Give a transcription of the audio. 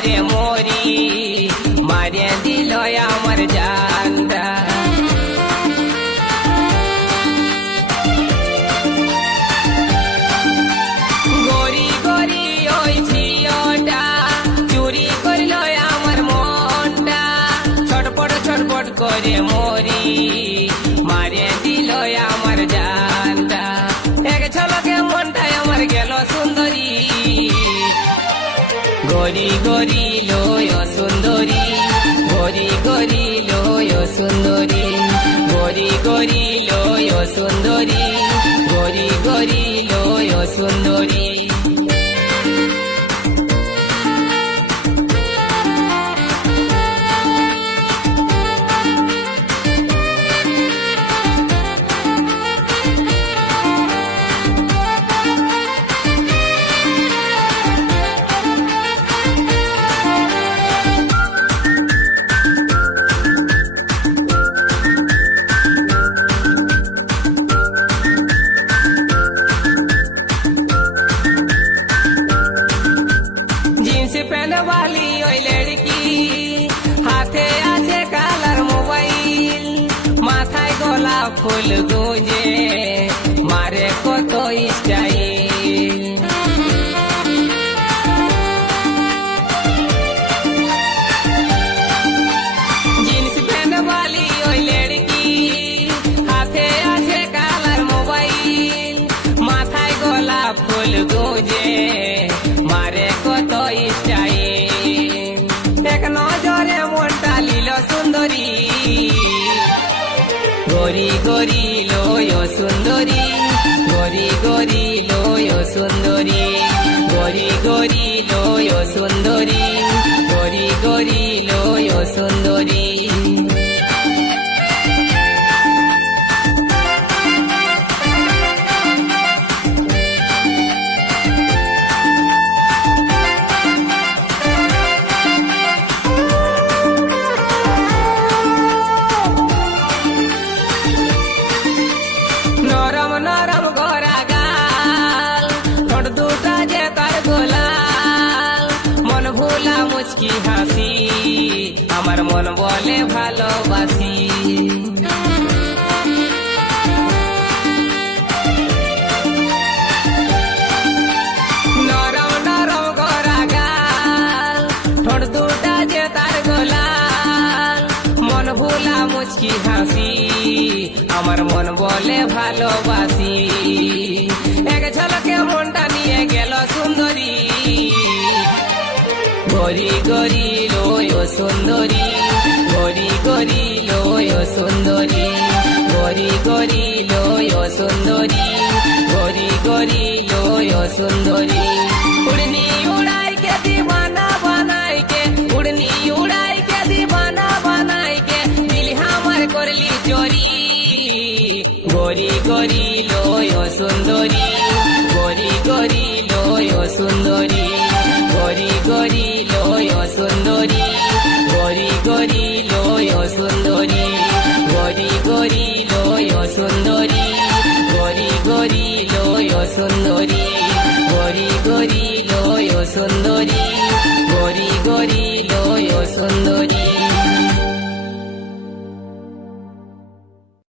করে মরি, মারিয়ে দিল আমার জানটা। গরি গরি ওই ঝিওটা চুরি করল আমার মনটা, ছটপট ছটপট করে মরি, মারিয়ে দিল আমার জানটা। এক ঝলকে মনটাই আমার গেল সুন্দরী, গরি গরি লয় সুন্দরী, গরি গরি লয় সুন্দরী, গরি গরি লয় সুন্দরী, গরি গরি লয় সুন্দরী। पहने वाली ओई लड़की हाथे आछे कालार मोबाइल, माथाय गोलाप फुल गुंजे मारे कत स्टाइल। जीन्स पहने वाली ओई लड़की हाथे आछे कालार मोबाइल, माथाय गोलाप फुल गुंजे मारे कत स्टाइल। एक नजरे মনটা লীল সুন্দরী, গরি গরি লয় সুন্দরী, গরি গরি লয় সুন্দরী, গরি গরি লয় সুন্দরী, গরি গরি লয় সুন্দরী। নরম নরম গড়া গাল, ঠোঁট দুটা যে তার গোলাল, মন ভোলা মুচকি হাসি, আমার মন বলে ভালোবাসি। নরম নরম গড়া গাল, ঠোঁট দুটা যে তার গোলাল, মন ভোলা মুচকি হাসি, আমার মন বলে ভালোবাসি। এক ঝলকে মনটা নিয়ে গেল সুন্দরী, গরি গরি লয় সুন্দরী, গরি গরি লয় সুন্দরী, গরি গরি লয় সুন্দরী, গরি গরি লয় সুন্দরী। উড়নি উড়াই के दीवाना बनाई के, उड़नी उड़ाई के दीवाना बनाई के, दिल हमार करली चोरी, গরি গরি লয় সুন্দরী, গরি গরি লয় সুন্দরী, গরি গরি লয় সুন্দরী, গরি গরি লয় সুন্দরী, গরি গরি লয় সুন্দরী, গরি গরি লয় সুন্দরী, গরি গরি লয় সুন্দরী, গরি গরি লয় সুন্দরী।